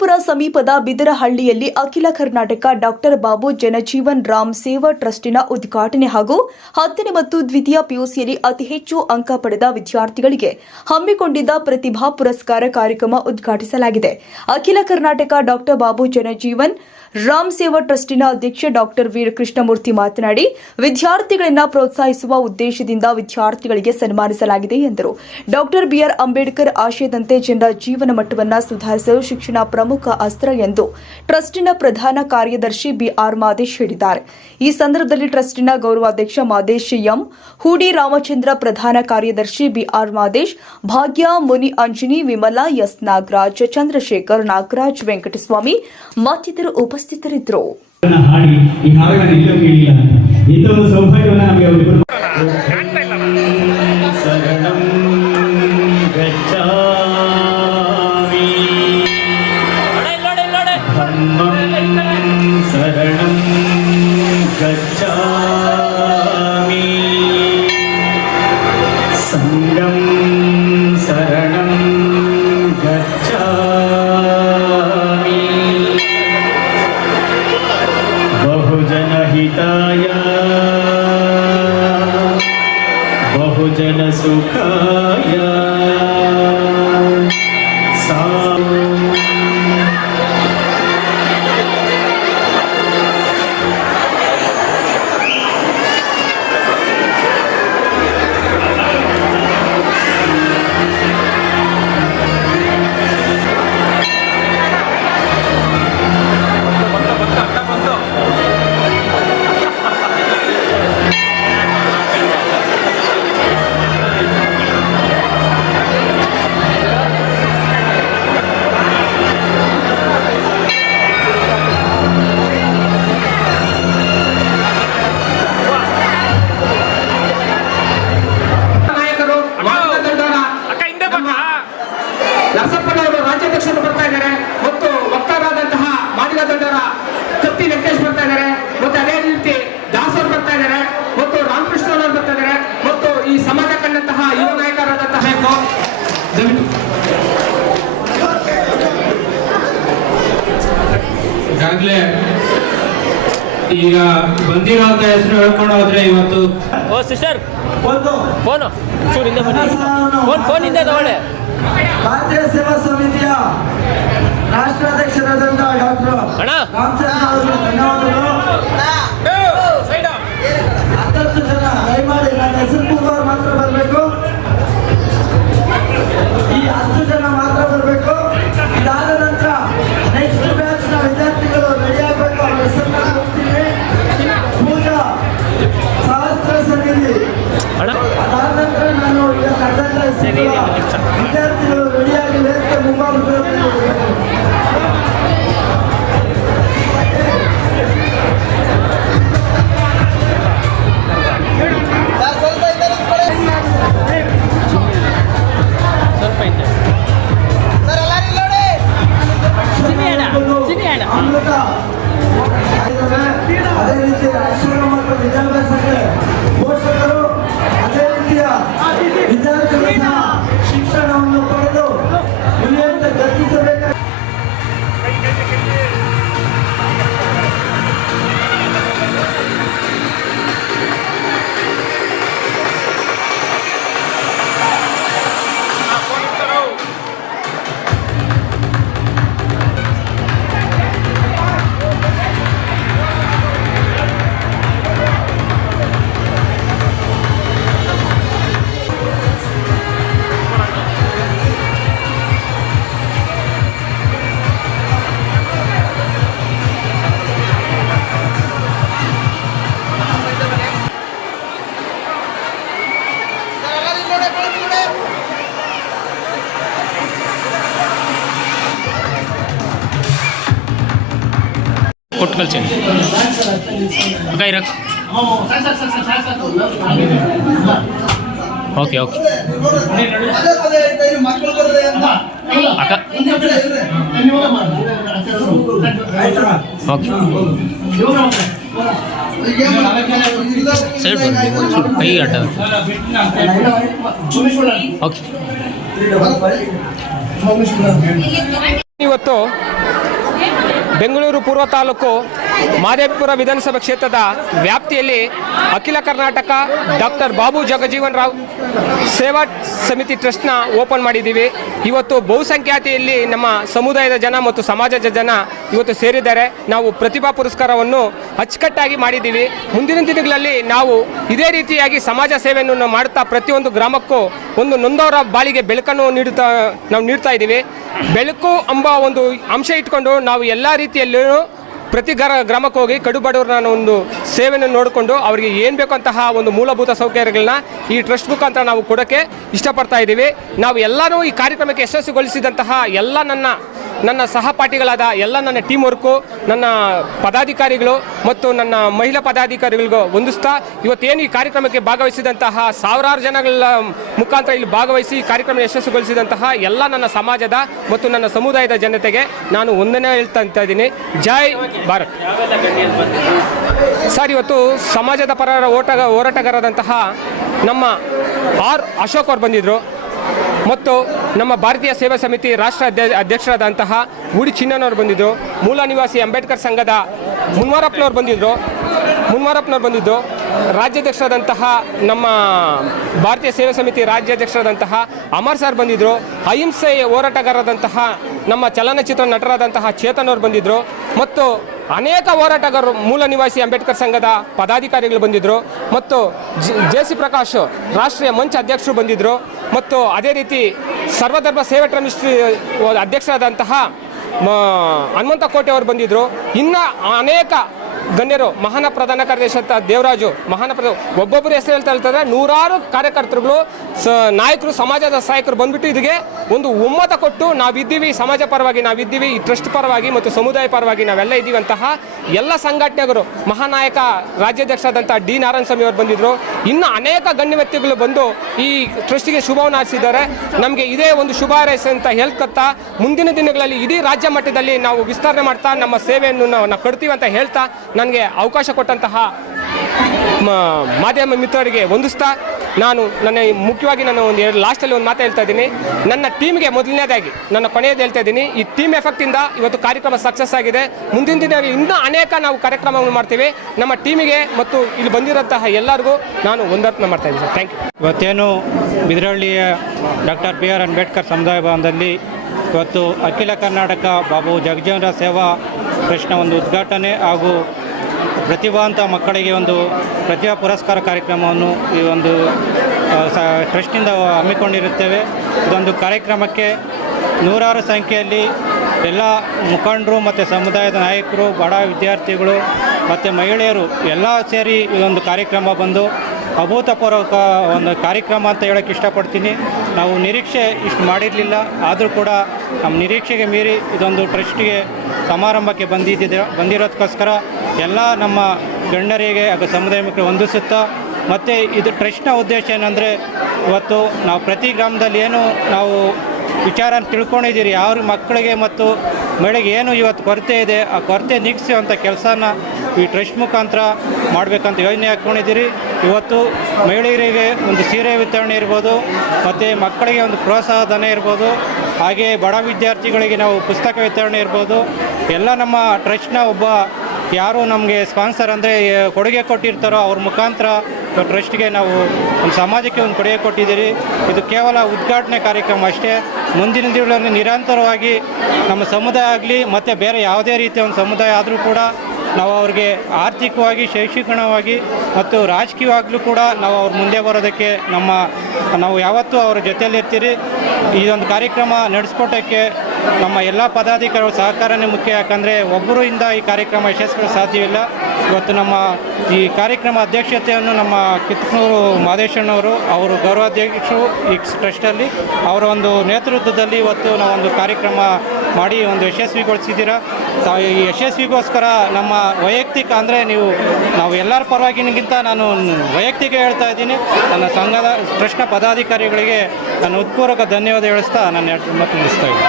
ಯಲ್ಲಾಪುರ ಸಮೀಪದ ಬಿದರಹಳ್ಳಿಯಲ್ಲಿ ಅಖಿಲ ಕರ್ನಾಟಕ ಡಾಕ್ಟರ್ ಬಾಬು ಜನಜೀವನ್ ರಾಮ್ ಸೇವಾ ಟ್ರಸ್ಟಿನ ಉದ್ಘಾಟನೆ ಹಾಗೂ 10ನೇ ಮತ್ತು ದ್ವಿತೀಯ ಪಿಯುಸಿಯಲ್ಲಿ ಅತಿ ಹೆಚ್ಚು ಅಂಕ ಪಡೆದ ವಿದ್ಯಾರ್ಥಿಗಳಿಗೆ ಹಮ್ಮಿಕೊಂಡಿದ್ದ ಪ್ರತಿಭಾ ಪುರಸ್ಕಾರ ಕಾರ್ಯಕ್ರಮ ಉದ್ಘಾಟಿಸಲಾಗಿದೆ. ಅಖಿಲ ಕರ್ನಾಟಕ ಡಾಕ್ಟರ್ ಬಾಬು ಜನಜೀವನ್ ರಾಮ್ ಸೇವಾ ಟ್ರಸ್ಟಿನ ಅಧ್ಯಕ್ಷ ಡಾಕ್ಟರ್ ವೀರ ಕೃಷ್ಣಮೂರ್ತಿ ಮಾತನಾಡಿ, ವಿದ್ಯಾರ್ಥಿಗಳನ್ನು ಪ್ರೋತ್ಸಾಹಿಸುವ ಉದ್ದೇಶದಿಂದ ವಿದ್ಯಾರ್ಥಿಗಳಿಗೆ ಸನ್ಮಾನಿಸಲಾಗಿದೆ ಎಂದರು. ಡಾಕ್ಟರ್ ಬಿಆರ್ ಅಂಬೇಡ್ಕರ್ ಆಶಯದಂತೆ ಜನರ ಜೀವನ ಮಟ್ಟವನ್ನು ಸುಧಾರಿಸಲು ಶಿಕ್ಷಣ ಪ್ರಮುಖ ಅಸ್ತ್ರ ಎಂದು ಟ್ರಸ್ಟಿನ ಪ್ರಧಾನ ಕಾರ್ಯದರ್ಶಿ ಬಿಆರ್ ಮಾದೇಶ್ ಹೇಳಿದ್ದಾರೆ. ಈ ಸಂದರ್ಭದಲ್ಲಿ ಟ್ರಸ್ಟಿನ ಗೌರವಾಧ್ಯಕ್ಷ ಮಾದೇಶ್ ಎಂ, ಹೂಡಿ ರಾಮಚಂದ್ರ, ಪ್ರಧಾನ ಕಾರ್ಯದರ್ಶಿ ಬಿಆರ್ ಮಾದೇಶ್, ಭಾಗ್ಯ, ಮುನಿ ಅಂಜನಿ, ವಿಮಲಾ, ಎಸ್ ನಾಗರಾಜ್, ಚಂದ್ರಶೇಖರ್, ನಾಗರಾಜ್, ವೆಂಕಟಸ್ವಾಮಿ ಮತ್ತಿತರರು ಉಪಸ್ಥಿತರಿದ್ದರು. बहुजन सुखाय ನರಸಪ್ಪನವರು ರಾಜ್ಯಾಧ್ಯಕ್ಷರು ಬರ್ತಾ ಇದ್ದಾರೆ ಮತ್ತು ವಕ್ತಾರರಾದಂತಹ ಮಾಡಿದ ದೊಡ್ಡರ ಕತ್ತಿ ವೆಂಕಟೇಶ್ ಬರ್ತಾ ಇದ್ದಾರೆ ಮತ್ತು ಅದೇ ರೀತಿ ದಾಸರು ಬರ್ತಾ ಇದ್ದಾರೆ ಮತ್ತು ರಾಮಕೃಷ್ಣ ಅವರು ಬರ್ತಾ ಇದ್ದಾರೆ ಮತ್ತು ಈ ಸಮಾಜ ಕಂಡಂತಹ ಯುವ ನಾಯಕರಾದಂತಹ ಈಗಾಗಲೇ ಈಗ ಬಂದಿರುವಂತ ಹೆಸರು ಹೇಳ್ಕೊಂಡು ಹೋದ್ರೆ ಇವತ್ತು ಫೋನ್ ಹಿಂದೆ ತಗೊಳ್ಳಿ. ಭಾರತೀಯ ಸೇವಾ ಸಮಿತಿಯ ರಾಷ್ಟ್ರಾಧ್ಯಕ್ಷರಾದಂತಹ ಡಾಕ್ಟರ್ ರಾಮಚಂದ್ರ ಅವರಿಗೆ ಧನ್ಯವಾದಗಳು. 10 ಜನ ದಯಮಾಡಿ ನನ್ನ ಹೆಸರು ಕೂಗುವವರು ಮಾತ್ರ ಬರಬೇಕು. ಈ 10 ಜನ ಮಾತ್ರ ಬರಬೇಕು. ಇದಾದ ನಂತರ ನೆಕ್ಸ್ಟ್ ಬ್ಯಾಚ್ ನ ವಿದ್ಯಾರ್ಥಿಗಳು ರೆಡಿ ಆಗಬೇಕು. ಅವ್ರ ಹೆಸರನ್ನ ಹೋಗ್ತೀನಿ. ಪೂಜಾ ಸಹಸ್ರ ಸನ್ನಿಧಿ. ಅದಾದ ನಂತರ ನಾನು ಈಗ ವಿದ್ಯಾರ್ಥಿಗಳು ರೆಡಿಯಾಗಿ ವೇದಿಕೆ ಮುಂಭಾಗದಲ್ಲಿ ಅದೇ ರೀತಿ ಅಕ್ಷರ ಮತ್ತು ವಿದ್ಯಾಭ್ಯಾಸಕ್ಕೆ ಪೋಷಕರು ಅದೇ ರೀತಿಯ ವಿದ್ಯಾರ್ಥಿಗಳು ಸಹ ಶಿಕ್ಷಣವನ್ನು ಪಡೆದು ಗುರಿಯಂತೆ ಗತಿಸಬೇಕು. ಕೊಟ್ಟು ಕಳ್ಸೇನೆ ಕೈ ರಕ್ ಓಕೆ ಓಕೆ ಅಕ್ಕ ಓಕೆ ಸೈಡ್ ಕೈ ಅಡ್ಡ ಓಕೆ ಇವತ್ತು ಬೆಂಗಳೂರು ಪೂರ್ವ ತಾಲೂಕು ಮಾದೇಪುರ ವಿಧಾನಸಭಾ ಕ್ಷೇತ್ರದ ವ್ಯಾಪ್ತಿಯಲ್ಲಿ ಅಖಿಲ ಕರ್ನಾಟಕ ಡಾಕ್ಟರ್ ಬಾಬು ಜಗಜೀವನ್ ರಾವ್ ಸೇವಾ ಸಮಿತಿ ಟ್ರಸ್ಟ್ನ ಓಪನ್ ಮಾಡಿದ್ದೀವಿ. ಇವತ್ತು ಬಹುಸಂಖ್ಯಾತಿಯಲ್ಲಿ ನಮ್ಮ ಸಮುದಾಯದ ಜನ ಮತ್ತು ಸಮಾಜದ ಜನ ಇವತ್ತು ಸೇರಿದ್ದಾರೆ. ನಾವು ಪ್ರತಿಭಾ ಪುರಸ್ಕಾರವನ್ನು ಅಚ್ಚುಕಟ್ಟಾಗಿ ಮಾಡಿದ್ದೀವಿ. ಮುಂದಿನ ದಿನಗಳಲ್ಲಿ ನಾವು ಇದೇ ರೀತಿಯಾಗಿ ಸಮಾಜ ಸೇವೆಯನ್ನು ಮಾಡುತ್ತಾ ಪ್ರತಿಯೊಂದು ಗ್ರಾಮಕ್ಕೂ ಒಂದು ನೊಂದವರ ಬಾಳಿಗೆ ಬೆಳಕನ್ನು ನೀಡ್ತಾ ಇದ್ದೀವಿ. ಬೆಳಕು ಎಂಬ ಒಂದು ಅಂಶ ಇಟ್ಕೊಂಡು ನಾವು ಎಲ್ಲ ರೀತಿಯಲ್ಲೂ ಪ್ರತಿ ಗ್ರಾಮಕ್ಕೆ ಹೋಗಿ ಕಡು ಬಡವರನ್ನ ಒಂದು ಸೇವೆಯನ್ನು ನೋಡಿಕೊಂಡು ಅವರಿಗೆ ಏನು ಬೇಕಂತಹ ಒಂದು ಮೂಲಭೂತ ಸೌಕರ್ಯಗಳನ್ನ ಈ ಟ್ರಸ್ಟ್ ಮುಖಾಂತರ ನಾವು ಕೊಡೋಕ್ಕೆ ಇಷ್ಟಪಡ್ತಾ ಇದ್ದೀವಿ. ನಾವು ಎಲ್ಲರೂ ಈ ಕಾರ್ಯಕ್ರಮಕ್ಕೆ ಯಶಸ್ವಿಗೊಳಿಸಿದಂತಹ ಎಲ್ಲ ನನ್ನ ಸಹಪಾಠಿಗಳಾದ ಎಲ್ಲ ನನ್ನ ಟೀಮ್ ವರ್ಕು, ನನ್ನ ಪದಾಧಿಕಾರಿಗಳು ಮತ್ತು ನನ್ನ ಮಹಿಳಾ ಪದಾಧಿಕಾರಿಗಳಿಗೂ ಹೊಂದಿಸ್ತಾ ಇವತ್ತೇನು ಈ ಕಾರ್ಯಕ್ರಮಕ್ಕೆ ಭಾಗವಹಿಸಿದಂತಹ ಸಾವಿರಾರು ಜನಗಳ ಮುಖಾಂತರ ಇಲ್ಲಿ ಭಾಗವಹಿಸಿ ಈ ಕಾರ್ಯಕ್ರಮ ಯಶಸ್ವಿಗೊಳಿಸಿದಂತಹ ಎಲ್ಲ ನನ್ನ ಸಮಾಜದ ಮತ್ತು ನನ್ನ ಸಮುದಾಯದ ಜನತೆಗೆ ನಾನು ವಂದನೆ ಹೇಳ್ತಾ ಇದ್ದೀನಿ. ಜೈ ಭಾರತ್. ಸರ್, ಇವತ್ತು ಸಮಾಜದ ಪರ ಹೋರಾಟಗಾರರಾದಂತಹ ನಮ್ಮ ಅಶೋಕ್ ಅವರು ಬಂದಿದ್ದರು ಮತ್ತು ನಮ್ಮ ಭಾರತೀಯ ಸೇವಾ ಸಮಿತಿ ರಾಷ್ಟ್ರ ಅಧ್ಯಕ್ಷರಾದಂತಹ ಗೂಡಿ ಚಿನ್ನನವರು ಬಂದಿದ್ದರು. ಮೂಲ ನಿವಾಸಿ ಅಂಬೇಡ್ಕರ್ ಸಂಘದ ಮುನ್ಮಾರಪ್ಪನವ್ರು ಬಂದಿದ್ದು. ರಾಜ್ಯಾಧ್ಯಕ್ಷರಾದಂತಹ ನಮ್ಮ ಭಾರತೀಯ ಸೇವಾ ಸಮಿತಿ ರಾಜ್ಯಾಧ್ಯಕ್ಷರಾದಂತಹ ಅಮರ್ ಸರ್ ಬಂದಿದ್ದರು. ಅಹಿಂಸೆ ಹೋರಾಟಗಾರರಾದಂತಹ ನಮ್ಮ ಚಲನಚಿತ್ರ ನಟರಾದಂತಹ ಚೇತನ್ ಅವರು ಬಂದಿದ್ದರು ಮತ್ತು ಅನೇಕ ಹೋರಾಟಗಾರರು ಮೂಲ ನಿವಾಸಿ ಅಂಬೇಡ್ಕರ್ ಸಂಘದ ಪದಾಧಿಕಾರಿಗಳು ಬಂದಿದ್ದರು ಮತ್ತು ಜೆ.ಸಿ. ಪ್ರಕಾಶ್ ರಾಷ್ಟ್ರೀಯ ಮಂಚ್ ಅಧ್ಯಕ್ಷರು ಬಂದಿದ್ದರು ಮತ್ತು ಅದೇ ರೀತಿ ಸರ್ವಧರ್ಮ ಸೇವಾ ಟ್ರಸ್ಟ್ ಅಧ್ಯಕ್ಷರಾದಂತಹ ಹನುಮಂತ ಕೋಟೆ ಅವರು ಬಂದಿದ್ದರು. ಇನ್ನು ಅನೇಕ ಗಣ್ಯರು, ಮಹಾನ ಪ್ರಧಾನ ಕಾರ್ಯದರ್ಶಿ ದೇವರಾಜು, ಒಬ್ಬೊಬ್ಬರು ಹೆಸರು ಹೇಳ್ತಾರೆ. ನೂರಾರು ಕಾರ್ಯಕರ್ತರುಗಳು, ನಾಯಕರು, ಸಮಾಜದ ಸಹಾಯಕರು ಬಂದ್ಬಿಟ್ಟು ಇದಕ್ಕೆ ಒಂದು ಒಮ್ಮತ ಕೊಟ್ಟು ನಾವಿದ್ದೀವಿ, ಸಮಾಜ ಪರವಾಗಿ ನಾವಿದ್ದೀವಿ, ಈ ಟ್ರಸ್ಟ್ ಪರವಾಗಿ ಮತ್ತು ಸಮುದಾಯ ಪರವಾಗಿ ನಾವೆಲ್ಲ ಇದ್ದೀವಿ ಅಂತಹ ಎಲ್ಲ ಸಂಘಟನೆಗಳು, ಮಹಾನಾಯಕ ರಾಜ್ಯಾಧ್ಯಕ್ಷರಾದಂಥ ಡಿ ನಾರಾಯಣ ಸ್ವಾಮಿ ಅವರು ಬಂದಿದ್ದರು. ಇನ್ನು ಅನೇಕ ಗಣ್ಯ ವ್ಯಕ್ತಿಗಳು ಬಂದು ಈ ಟ್ರಸ್ಟಿಗೆ ಶುಭವನ್ನು ಹಾರಿಸಿದ್ದಾರೆ. ನಮಗೆ ಇದೇ ಒಂದು ಶುಭ ಹಾರೈಸಿ ಅಂತ ಹೇಳ್ಕೊತಾ ಮುಂದಿನ ದಿನಗಳಲ್ಲಿ ಇಡೀ ರಾಜ್ಯ ಮಟ್ಟದಲ್ಲಿ ನಾವು ವಿಸ್ತರಣೆ ಮಾಡ್ತಾ ನಮ್ಮ ಸೇವೆಯನ್ನು ನಾವು ಕೊಡ್ತೀವಿ ಅಂತ ಹೇಳ್ತಾ ನನಗೆ ಅವಕಾಶ ಕೊಟ್ಟಂತಹ ಮಾಧ್ಯಮ ಮಿತ್ರರಿಗೆ ವಂದಿಸ್ತಾ ಮುಖ್ಯವಾಗಿ ನಾನು ಲಾಸ್ಟಲ್ಲಿ ಒಂದು ಮಾತು ಹೇಳ್ತಾ ಇದ್ದೀನಿ. ನನ್ನ ಟೀಮ್ಗೆ ಮೊದಲನೇದಾಗಿ ನನ್ನ ಕೊನೆಯದು ಹೇಳ್ತಾ ಇದ್ದೀನಿ, ಈ ಟೀಮ್ ಎಫೆಕ್ಟಿಂದ ಇವತ್ತು ಕಾರ್ಯಕ್ರಮ ಸಕ್ಸಸ್ ಆಗಿದೆ. ಮುಂದಿನ ದಿನ ಇನ್ನೂ ಅನೇಕ ನಾವು ಕಾರ್ಯಕ್ರಮವನ್ನು ಮಾಡ್ತೀವಿ. ನಮ್ಮ ಟೀಮಿಗೆ ಮತ್ತು ಇಲ್ಲಿ ಬಂದಿರೋಂತಹ ಎಲ್ಲರಿಗೂ ನಾನು ವಂದನೆ ಮಾಡ್ತಾ ಇದ್ದೀನಿ ಸರ್. Thank you. ಇವತ್ತೇನು ಬಿದರಹಳ್ಳಿಯ ಡಾಕ್ಟರ್ ಬಿ.ಆರ್. ಅಂಬೇಡ್ಕರ್ ಸಮುದಾಯ ಭವನದಲ್ಲಿ ಇವತ್ತು ಅಖಿಲ ಕರ್ನಾಟಕ ಬಾಬು ಜಗಜೀವನ್ ರಾವ್ ಸೇವಾ ಟ್ರಸ್ಟ್ನ ಒಂದು ಉದ್ಘಾಟನೆ ಹಾಗೂ ಪ್ರತಿಭಾವಂತ ಮಕ್ಕಳಿಗೆ ಒಂದು ಪ್ರತಿಭಾ ಪುರಸ್ಕಾರ ಕಾರ್ಯಕ್ರಮವನ್ನು ಈ ಒಂದು ಟ್ರಸ್ಟಿಂದ ಹಮ್ಮಿಕೊಂಡಿರುತ್ತೇವೆ. ಇದೊಂದು ಕಾರ್ಯಕ್ರಮಕ್ಕೆ ನೂರಾರು ಸಂಖ್ಯೆಯಲ್ಲಿ ಎಲ್ಲ ಮುಖಂಡರು ಮತ್ತು ಸಮುದಾಯದ ನಾಯಕರು, ಬಡ ವಿದ್ಯಾರ್ಥಿಗಳು ಮತ್ತು ಮಹಿಳೆಯರು ಎಲ್ಲ ಸೇರಿ ಇದೊಂದು ಕಾರ್ಯಕ್ರಮ ಬಂದು ಅಭೂತಪೂರ್ವಕ ಒಂದು ಕಾರ್ಯಕ್ರಮ ಅಂತ ಹೇಳೋಕ್ಕೆ ಇಷ್ಟಪಡ್ತೀನಿ. ನಾವು ನಿರೀಕ್ಷೆ ಇಷ್ಟು ಮಾಡಿರಲಿಲ್ಲ, ಆದರೂ ಕೂಡ ನಮ್ಮ ನಿರೀಕ್ಷೆಗೆ ಮೀರಿ ಇದೊಂದು ಟ್ರಸ್ಟಿಗೆ ಸಮಾರಂಭಕ್ಕೆ ಬಂದಿರೋದಕ್ಕೋಸ್ಕರ ಎಲ್ಲ ನಮ್ಮ ಗಣ್ಯರಿಗೆ ಹಾಗೂ ಸಮುದಾಯ ಮಕ್ಕಳು ವಂದಿಸುತ್ತಾ, ಮತ್ತು ಇದು ಟ್ರಸ್ಟ್ನ ಉದ್ದೇಶ ಏನಂದರೆ ಇವತ್ತು ನಾವು ಪ್ರತಿ ಗ್ರಾಮದಲ್ಲಿ ಏನು ನಾವು ವಿಚಾರ ತಿಳ್ಕೊಂಡಿದ್ದೀರಿ, ಯಾವ ಮಕ್ಕಳಿಗೆ ಮತ್ತು ಮಹಿಳೆಗೆ ಏನು ಇವತ್ತು ಕೊರತೆ ಇದೆ, ಆ ಕೊರತೆ ನೀಗಿಸುವಂಥ ಕೆಲಸನ ಈ ಟ್ರಸ್ಟ್ ಮುಖಾಂತರ ಮಾಡಬೇಕಂತ ಯೋಜನೆ ಹಾಕ್ಕೊಂಡಿದ್ದೀರಿ. ಇವತ್ತು ಮಹಿಳೆಯರಿಗೆ ಒಂದು ಸೀರೆ ವಿತರಣೆ ಇರ್ಬೋದು, ಮತ್ತು ಮಕ್ಕಳಿಗೆ ಒಂದು ಪ್ರೋತ್ಸಾಹ ಧನ ಇರ್ಬೋದು, ಹಾಗೆ ಬಡ ವಿದ್ಯಾರ್ಥಿಗಳಿಗೆ ನಾವು ಪುಸ್ತಕ ವಿತರಣೆ ಇರ್ಬೋದು. ಎಲ್ಲ ನಮ್ಮ ಟ್ರಸ್ಟ್ನ ಒಬ್ಬ ಯಾರು ನಮಗೆ ಸ್ಪಾನ್ಸರ್ ಅಂದರೆ ಕೊಡುಗೆ ಕೊಟ್ಟಿರ್ತಾರೋ ಅವ್ರ ಮುಖಾಂತರ ಟ್ರಸ್ಟ್ಗೆ ನಾವು ಒಂದು ಸಮಾಜಕ್ಕೆ ಒಂದು ಕೊಡುಗೆ ಕೊಟ್ಟಿದ್ದೀರಿ. ಇದು ಕೇವಲ ಉದ್ಘಾಟನೆ ಕಾರ್ಯಕ್ರಮ ಅಷ್ಟೇ. ಮುಂದಿನ ದಿನಗಳಲ್ಲಿ ನಿರಂತರವಾಗಿ ನಮ್ಮ ಸಮುದಾಯ ಆಗಲಿ ಮತ್ತು ಬೇರೆ ಯಾವುದೇ ರೀತಿಯ ಒಂದು ಸಮುದಾಯ ಆದರೂ ಕೂಡ ನಾವು ಅವ್ರಿಗೆ ಆರ್ಥಿಕವಾಗಿ, ಶೈಕ್ಷಣಿಕವಾಗಿ ಮತ್ತು ರಾಜಕೀಯವಾಗಲೂ ಕೂಡ ನಾವು ಅವ್ರ ಮುಂದೆ ಬರೋದಕ್ಕೆ ನಾವು ಯಾವತ್ತೂ ಅವ್ರ ಜೊತೆಯಲ್ಲಿರ್ತೀರಿ. ಈ ಒಂದು ಕಾರ್ಯಕ್ರಮ ನಡೆಸ್ಕೊಟ್ಟಕ್ಕೆ ನಮ್ಮ ಎಲ್ಲ ಪದಾಧಿಕಾರಿಗಳ ಸಹಕಾರನೇ ಮುಖ್ಯ. ಯಾಕಂದರೆ ಒಬ್ಬರಿಂದ ಈ ಕಾರ್ಯಕ್ರಮ ಯಶಸ್ವಿ ಸಾಧ್ಯವಿಲ್ಲ. ಇವತ್ತು ನಮ್ಮ ಈ ಕಾರ್ಯಕ್ರಮ ಅಧ್ಯಕ್ಷತೆಯನ್ನು ನಮ್ಮ ಕಿತ್ತೂರು ಮಾದೇಶಣ್ಣವರು, ಅವರು ಗೌರವಾಧ್ಯಕ್ಷರು ಈ ಟ್ರಸ್ಟಲ್ಲಿ, ಅವರ ಒಂದು ನೇತೃತ್ವದಲ್ಲಿ ಇವತ್ತು ನಾವೊಂದು ಕಾರ್ಯಕ್ರಮ ಮಾಡಿ ಒಂದು ಯಶಸ್ವಿಗೊಳಿಸಿದ್ದೀರ. ಈ ಯಶಸ್ವಿಗೋಸ್ಕರ ನಮ್ಮ ವೈಯಕ್ತಿಕ ಅಂದರೆ ನಾವು ಎಲ್ಲರ ಪರವಾಗಿಗಿಂತ ನಾನು ವೈಯಕ್ತಿಕ ಹೇಳ್ತಾ ಇದ್ದೀನಿ, ನನ್ನ ಸಂಘದ ಟ್ರಸ್ಟ್ನ ಪದಾಧಿಕಾರಿಗಳಿಗೆ ನಾನು ಹೃತ್ಪೂರ್ವಕ ಧನ್ಯವಾದ ಹೇಳಿಸ್ತಾ ನಾನು 2 ಮಾತು ಮುಗಿಸ್ತಾ ಇದ್ದೀನಿ.